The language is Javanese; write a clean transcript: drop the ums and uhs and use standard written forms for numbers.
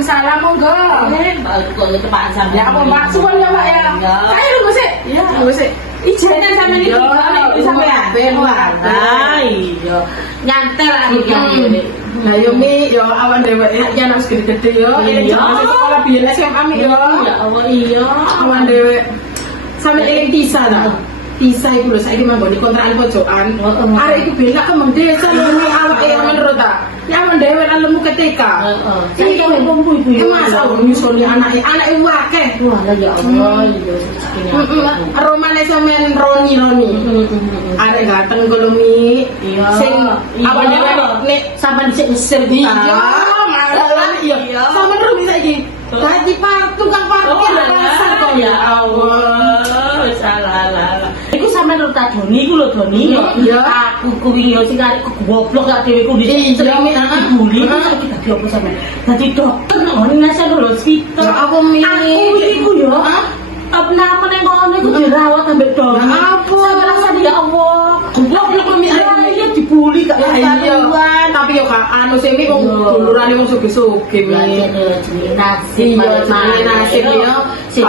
Waalaikumsalam, monggo. Kalau depan sama. Ya apa Mbak? Suwun ya Mbak ya. Saya lu sih. Iya, lu sih. Ijenan sama ini sampai ben Iya. Nyantel lah iki. Nah yo Mi, yo awan dheweke yen harus gede-gede yo. Ini jangan sekolah biyen SMA Mi yo. Ya Allah iya. Awan dhewek. Sampe eling Tisa ta. Tisa iku lho saiki manggon di kontrakan pojokan. Arek iku bela ke Mang Desa lho Mi awake yang menurut ta. Ya awan dhewek lan lemu ketika. Saiki kok ibu ibu. Mas aku nyusuli anake akeh. Wah, ya Allah, iya Romane sampean Roni. Arek ganteng kok lho Mi. Iya. Sing awan dhewek nek sampean dhisik mesir iya, malah iya. Sama Rumi saiki. Gaji tukang parkir pasar kok ya Allah. Salah. Iku sampean nurut Doni iku lho Doni. Iya. Aku kuwi yo sing arek goblok gak dhewe ku dhisik dibully. Saiki dadi opo sampean? Dadi dokter nang National Hospital. Ya apa Mi? Aku iku yo. Apa namanya ngono iku dirawat ambek Doni. Apa? Sampe rasane ya Allah. Goblok Mi. Iya dibully gak karuan. Tapi yo gak anu sing Mi wong dulurane wong sugih-sugih Mi. Jenenge nasib. Iya, jenenge nasib yo. Sing